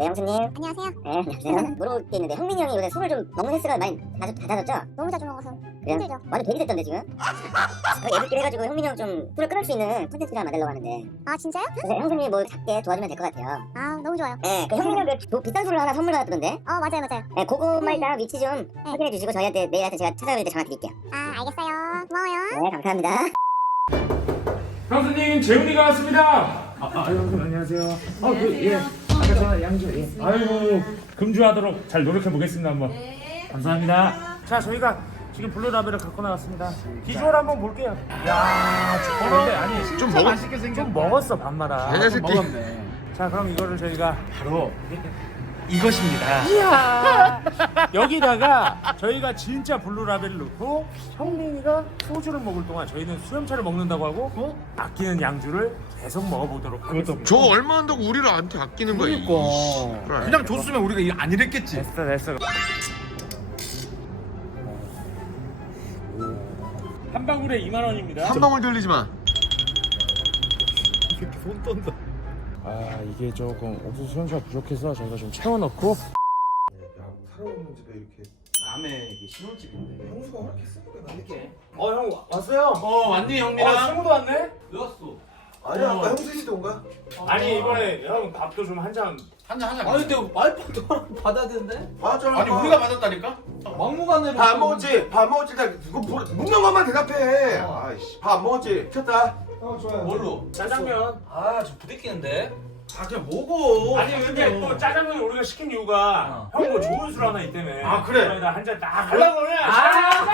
네, 형수님. 안녕하세요. 네, 안녕하세요. 물어볼 게 있는데 형민이 형이 요새 술을 좀 먹는 횟수가 많이 다, 잦아졌죠? 너무 자주 먹어서 그래요? 힘들죠. 완전 괜히 됐던데 지금? 저희 애들끼리 해가지고 형민이 형 좀 술을 끊을 수 있는 콘텐츠를 하나 만들려고 하는데 아 진짜요? 그래서 형수님이 뭐 작게 도와주면 될 것 같아요. 아 너무 좋아요. 네, 그 형민이 형그 뭐 비싼 술을 하나 선물 받았던데? 어 맞아요 맞아요. 네, 그거만 일단 위치 좀 확인해 주시고 저희한테 내일 하여튼 제가 찾아갈 때 전화 드릴게요. 아 알겠어요. 고마워요. 네, 감사합니다. 형수님 재훈이가 왔습니다. 아, 아 형수님 안녕하세요. 아, 그, 예. 전화 양주 예. 아이고 금주하도록 잘 노력해 보겠습니다 한번. 감사합니다. 자 저희가 지금 블루라벨을 갖고 나왔습니다. 비주얼 한번 볼게요. 야, 저런데 아니 좀 먹, 맛있게 생겼. 좀 먹었어 반마라. 개새끼. 자 그럼 이거를 저희가 바로 이것입니다. 이야 여기다가 저희가 진짜 블루라벨을 넣고 형민이가 소주를 먹을 동안 저희는 수염차를 먹는다고 하고 아끼는 양주를 계속 먹어보도록 하겠습니다. 저 얼마 한다고 우리를 한테 아끼는 거야. 그러니까. 그래. 그냥 줬으면 우리가 안 이랬겠지. 됐어 됐어 한 방울에 2만 원입니다 한 방울 들리지 마. 손 떤다. 아 이게 조금 옥수수 현수가 부족해서 저희가 좀 채워넣고 살아오는 집에 이렇게 남의 이게 신혼집인데. 형수가 허락했으니까 나게 어 형 왔어요? 어 왔니 형민아? 어 친구도 왔네? 왔어. 아니야 어. 아까 형수 씨도 온가? 아니 이번에 형 밥도 좀 한잔 한잔 하자. 아니 근데 와이프도 허락 받아야 되는데? 맞잖아 아니 우리가 받았다니까? 막무가내로. 밥안 먹었지? 밥 안 먹었지? 나 그거 물- 묻는 것만 대답해 아이씨 밥 안 먹었지? 켰다 어 좋아요 뭘로? 짜장면 아 저 부대끼는데. 아 그냥 먹어. 아니 근데 또 짜장면 우리가 시킨 이유가 형 뭐 좋은 술 하나 있다며 아, 그래? 저희다 한잔 딱 하려고 그래 아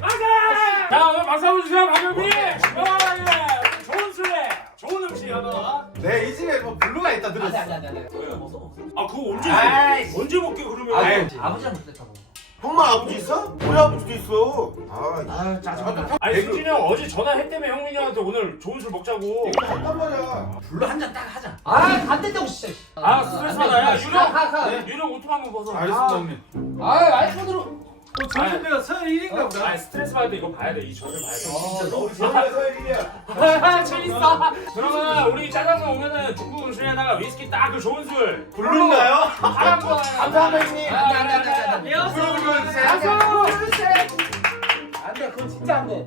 맞아 자 오늘 박수 한번 주세요 박영민 아, 좋은 술에 좋은 음식 하나 내 이 집에 뭐 블루가 있다 들었어 아니 아니 아니. 먹었어. 아 그거 언제 아이씨. 언제 먹게 그러면 아버지랑 못했다고. 형만 아버지 있어? 우리 아버지도 있어 아아 짜증나. 아니 승진이 형 어제 전화했다며 형민이 형한테 오늘 좋은 술 먹자고 이거 한단 말이야 불러 한잔 딱 하자. 아안 된다고 진짜. 아 스트레스 받아 야 유령 가 가. 유령 한번 벗어 알겠습니다 형님 아 아이폰으로. 너 전세대가 서일인가 아 스트레스 받을 때 이거 봐야 돼이 젖을 봐야 돼 진짜 우리 재밌는 서일이야 아, 재밌어. 그러면 우리 짜장면 오면은 중국 음식에다가 위스키 딱 그 좋은 술. 블루인가요? 파란 거. 감사합니다 형님 안돼 안돼 안돼 안돼. 블루 주세요 안돼 그건 진짜 안돼.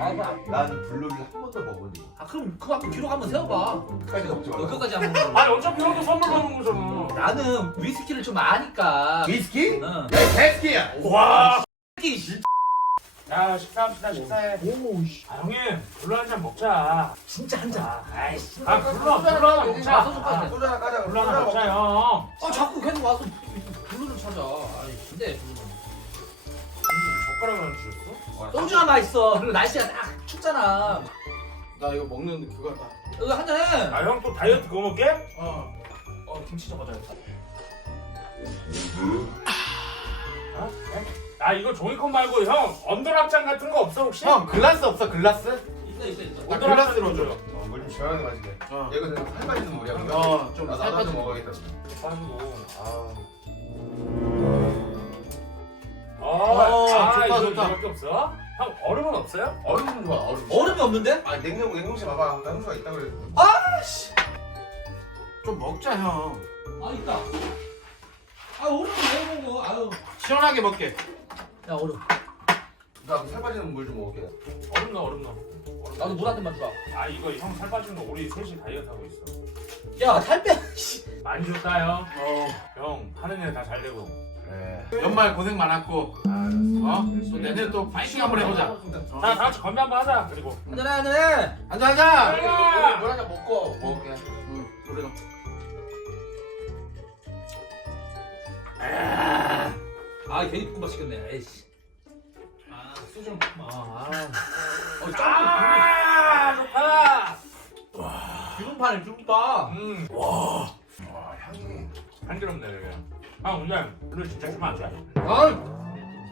아 그럼 난 블루를 한 번도 먹으니 아 그럼 그거 한번 기록 한번 세워봐. 끝까지 먹지 너 말라 끝까지 거. 아니 어차피 형도 선물 받는 거잖아. 나는 위스키를 좀 아니까. 위스키? 응. 백스키야 와. 위스키 씨. 자 식사합시다 식사해. 아 형님 불러 한잔 먹자. 진짜 한 잔. 아, 아이씨. 아 불러 불러 하나 먹자. 아, 소주 까자. 소주 하나 까자 불러 하나 먹자 형. 아 자꾸 계속 와서 블루를 찾아. 아이 근데 젓가락 하나 주셨어? 소주 하나 있어. 그리고 날씨가 딱 춥잖아. 나 이거 먹는 그거다 이거 한잔 해. 아 형 또 다이어트 그거 먹게? 어. 어 김치 좀 가자. 어? 네? 아 이거 종이컵 말고 형 언더락장 같은 거 없어 혹시? 형 글라스 없어 글라스? 있어 있어 있어. 나 글라스로 줘요 물좀 시원하게 마시게 얘가 내가 살 빠지는 물이야 어, 좀 나도 살좀 먹어야겠다 빠지고. 아 아, 어, 아, 좋다, 이거 좋다. 이거밖에 없어? 형 얼음은 없어요? 얼음 좋아 얼음 얼음이 없는데? 아 냉동 냉동실 봐봐 나 형수가 있다 그래 아씨. 좀 먹자 형 아 있다. 아 얼음을 왜 먹어? 아유. 시원하게 먹게 야 얼음. 나살 빠지는 물 좀 먹을게 얼음 넣어 얼음 넣어. 얼음 나도 넣어. 물 한 잔만 주라. 아 이거 형 살 빠지는 거 우리 셋이 다이어트 하고 있어. 야살 빼. 씨. 많이 줬다 형. 형 하는 일 다 잘 되고. 그래 연말 고생 많았고. 어? 또 내년에 또 파이팅 한번 해보자. 자, 다 같이 건배 한번 하자. 그리고. 한잔 해 한잔 해. 한잔 하자 그래. 물 한잔 먹고 먹을게 응. 그래가. 아 괜히 볶음 맛있겠네. 에이씨. 아 수준. 아. 아. 어 짬뽕. 아, 좋다. 기름판에 줍다. 음, 와 향이 한기롭네 이게. 형 근데 물을 진짜 주면 안 돼? 아.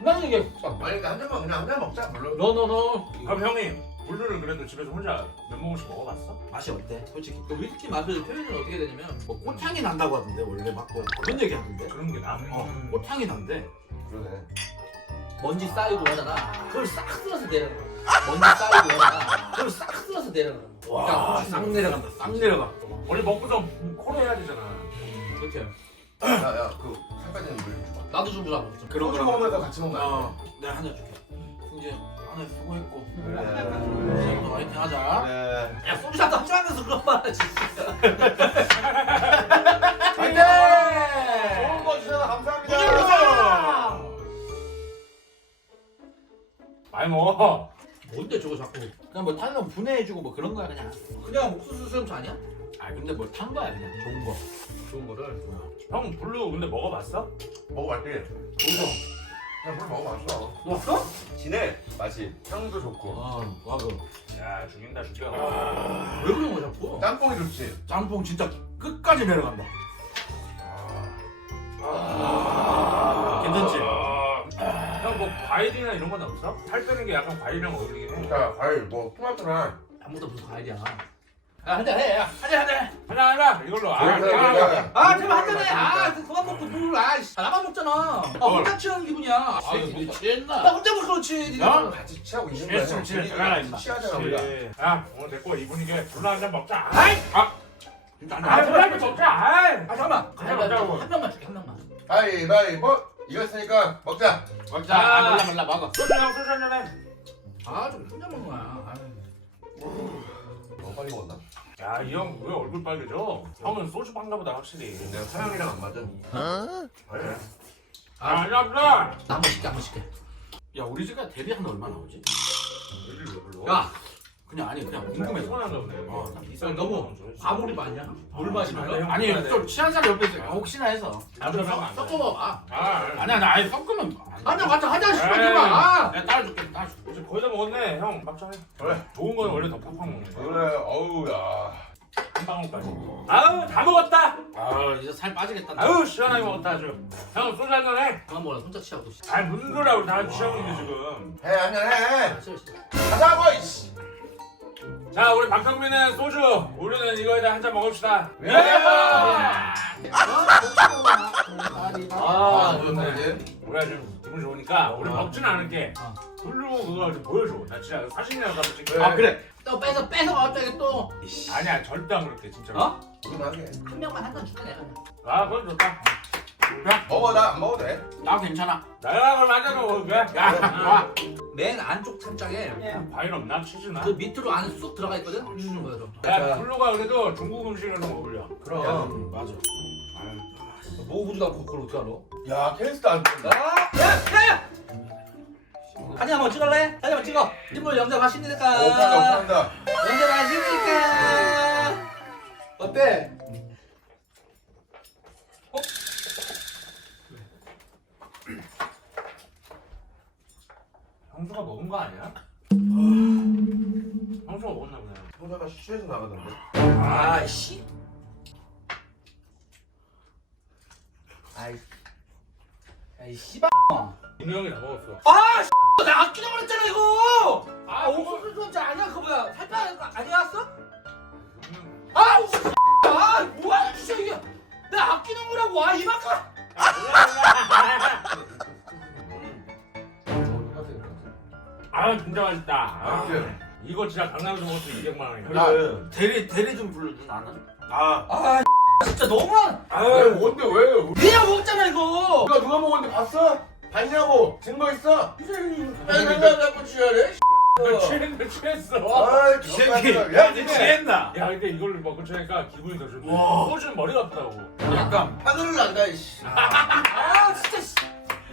난 이게. 아니 그러니까 한 잔만 그냥 한 잔 먹자 별로 너너너. 그럼 형님 물류를 그래도 집에서 혼자 몇 모금씩 먹어봤어? 맛이 어때? 솔직히 그 위스키 맛을 표현을 어떻게 되냐면 뭐 꽃향이 난다고 하던데 원래 막뭐 그런 얘기 하던데 그런 게 나. 어 꽃향이 난대 그러네 먼지 쌓이고 하잖아 그걸 싹 쓸어서 내려는 거야 먼지 쌓이고 하잖아 그걸 싹 쓸어서 거야 와, 싹 내려간다. 싹 내려가. 원래 먹고서 코로 해야 되잖아. 그렇게. 야야 그살 빠지는 물좀 줘봐 나도 좀 주라. 그런 거 먹으면서 같이 안 어, 내가 한잔 줄게. 이제 하나 수고했고. 그래 또 화이팅 하자. 그래 야, 소주 한잔 하면서 그런 말 하지. 화이팅! 좋은 거 주셔서 감사합니다 많이 먹어. 뭔데 저거 자꾸. 그냥 뭐 타는 거 분해해주고 뭐 그런 거야 그냥. 그냥 옥수수 수염차 아니야? 아 근데 뭐탄 거야 그냥 좋은 거. 좋은 거를. 형 블루 근데 먹어봤어? 먹어봤지? 좋은 그냥 물 먹어봤어 거. 먹었어? 진해 맛이 향도 좋고 아, 와 그. 야 죽인다 죽여. 왜 그런 거야 자꾸? 짬뽕이 좋지 짬뽕 진짜 끝까지 내려간다. 괜찮지? 형뭐 과일이나 이런 건 없어? 살 빼는 게 약간 과일이랑 어울리긴 해. 자 과일 뭐 토마토랑 아무도 무슨 과일이야. 야, 한잔 해. 야, 한잔 한잔 해. 하나 하나 이걸로. 아, 그래, 그래, 아, 그래. 아, 제발 한잔 해. 아, 그 그만 먹고 물. 아, 씨. 아, 나만 먹잖아. 아, 혼자 취하는 기분이야. 아, 뭐 취했나? 나 혼자 먹어 그렇지. 야? 같이 취하고 있는 취했어, 거야 취했어. 분위기가 야, 임마. 취하잖아 우리가 야 오늘 됐고 이 분위기에 블루 한잔 먹자. 아이, 아, 진짜 안 아, 돼. 블루 한잔 먹자. 아이. 아, 잠깐만. 한 명만 줄게, 한 명만. 가위바위보 이겼으니까 먹자 먹자. 아, 몰라, 몰라, 먹어. 소주 형 소주 한잔 해. 아, 좀 혼자 먹는 거야. 아, 너 빨리 먹었나? 야이 형 왜 얼굴 빨개져? 형은 소주 빵가 보다 확실히. 내가 사장이랑 안 맞아 그래 아, 아니야 시켜, 한번 시켜. 야, 우리 집에 데뷔하는데 얼마 나오지? 왜? 야, 그냥 아니, 그냥 궁금해서. 보네. 어, 나 이상 너무 과몰입 아니야? 물 마시는 아니, 거? 아니, 좀 취한 사람 옆에 있어. 혹시나 해서. 아, 좀 그러면 안 돼. 섞어봐봐. 아, 아니, 아니, 아니, 섞으면. 한잔 같이 하자, 씨발, 에이. 이봐. 아, 내가 따라줄게, 따라줄게. 이제 거의 다 먹었네. 형 막자 해. 그래 좋은 거는 원래 더 팍팍 먹는 거야. 그래 어우 야 한 방울까지. 아우 다 먹었다. 아, 이제 살 빠지겠다. 아우 시원하게 먹었다 아주. 형 소주 한잔 해. 그만 먹어, 혼자 취하고. 씨. 아니 무슨 소리야 우리 다 취하고 있는데 지금. 해 한잔 해 싫어, 싫어. 가자고 이씨 자 우리 박성민은 소주, 우리는 이거에다 한 잔 먹읍시다. 예. 아, 좋네 이제 우리가 좀 기분 좋으니까 우리 아. 먹진 않을게. 아. 블루 그거 좀 보여줘. 나 진짜 사진이랑 가서 찍. 아, 그래. 또 빼서, 빼서 갑자기 또. 아니야 절대 안 그럴게 진짜. 어? 한 명만 한 잔 줄게, 내가. 아 그건 좋다. 먹어 나 안 먹어도 돼 나 괜찮아. 내가 그걸 한잔 먹을게. 야, 야, 맨 안쪽 찬장에 과일 없나 치즈나? 그 밑으로 안에 쑥 들어가 있거든? 좀 보여줘. 야 블루가 그래도 중국 음식이랑 좀 어울려. 그럼 맞아. 먹어보지도 않고 그걸 어떻게 알아? 야 캐스트 안 된다 아, 야, 야! 사진 한번 찍을래? 사진 한번 찍어. 인물 영상 하시니까. 오 판다 오 판다 영상 하시니까. 어때? 형수가 먹은 거 아니야? 형수가 먹었나 보네. 형사가 취해서 나가던데 아이씨. 아이. 아이 씨발. 다 먹었어. 아, 씨, 나 아끼는 거 했잖아 이거. 아, 옥수수 수염차 아니야? 그거 뭐야? 살 빼는 거 아니었어? 아, 옥수수. 아, 뭐야 진짜 이게? 나 아끼는 거라고. 아, 이만큼. 아 진짜 맛있다. 아, 아. 이거 진짜 강남에서 먹었을 때 200만 원이야. 그래 대리 대리 좀 불러줘 나는. 아 아, 진짜 너무한. 왜 뭔데 왜 니가 먹었잖아 이거. 누가 누가 먹었는데 봤어? 봤냐고 증거 있어? 맨날 자꾸 취하래. 취했는데 취했어. 아이 새끼. 야 니네 취했나? 야 근데 이걸 먹고 취하니까 기분이 더 좋네. 와. 소주는 머리가 아프다고. 약간. 하늘을 난다 이씨 아, 진짜. 씨.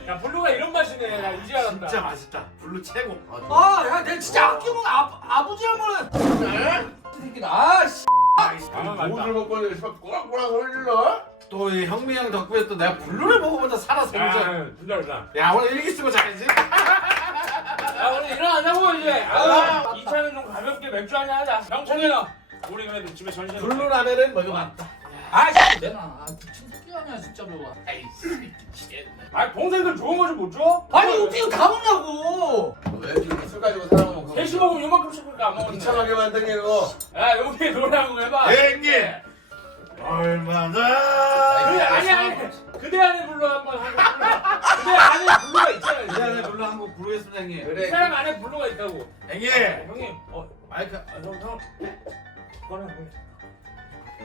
야 블루가 이런 맛이네. 나 이제 알았다. 맛있다. 블루 최고. 아, 야, 내가 진짜 아끼는 아 아버지 한 번은. 네? 새끼다. 아, 씨. 아 맛있다. 옷을 먹고 있는데 씨발 꼬락꼬락 흘릴러? 또 이 형미 형 덕분에 또 내가 블루를 먹어보자 살아서 야 보자. 진짜 진짜. 야, 오늘 일기 쓰고 자야지. 야 우리 일어나자고 이제. 아, 이 차는 좀 가볍게 맥주 한잔 하자. 형철이야. 우리 그래도 집에 전신. 블루 라면은 먹어봤다. 아, 씨. 내가 아, 미친 새끼 아니야 진짜로. 아이, 미 치겠네. 아 동생들 좋은 거 좀 못 줘? 아니 어떻게 이거 다 먹냐고. 왜 이렇게 술 가지고 사람 먹고 셋이 먹으면 요만큼씩 밖에 안 먹는데. 비참하게 만든 게 그거 야 여기 노래 한곡 해봐. 형님 그래 얼마나 아니 아니 그대 안에 불러 한번 하고 그대 안에 블루가 있잖아. 그 안에 블루 한곡 부르겠습니다 형님. 이 그래 사람 안에 블루가 있다고. 형님. 형님 어 마이크. 아, 형 형. 꺼내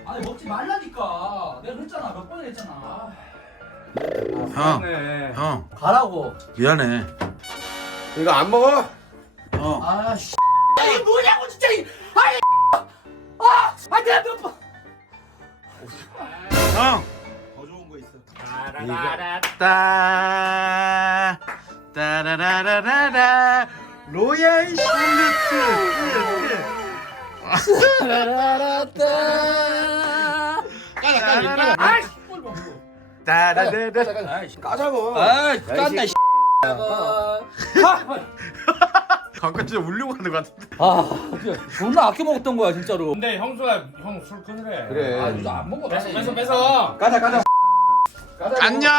아니 먹지 말라니까. 내가 그랬잖아. 몇 번을 했잖아. 형, 네. 형, 가라고. 미안해. 이거 안 먹어? 형, 아 씨. 아, 이게 뭐냐고 진짜. 이- 아이 아, 아 내가 몇 번. 형. 더 좋은 거 있어. 따라라라 따, 따라라라라라. 로얄 실루트. 아이씨. 따라라라. 까자고. 아, 깐다 씨. 아, 잠깐 진짜 울려고 하는 것 같은데. 아, 진짜 존나 아껴 먹었던 거야 진짜로. 근데 형수가 형 술 끊으래 그래. 아, 진짜 안 먹어. 뺏어 뺏어 뺏어 까자 까자. 까자. 안녕.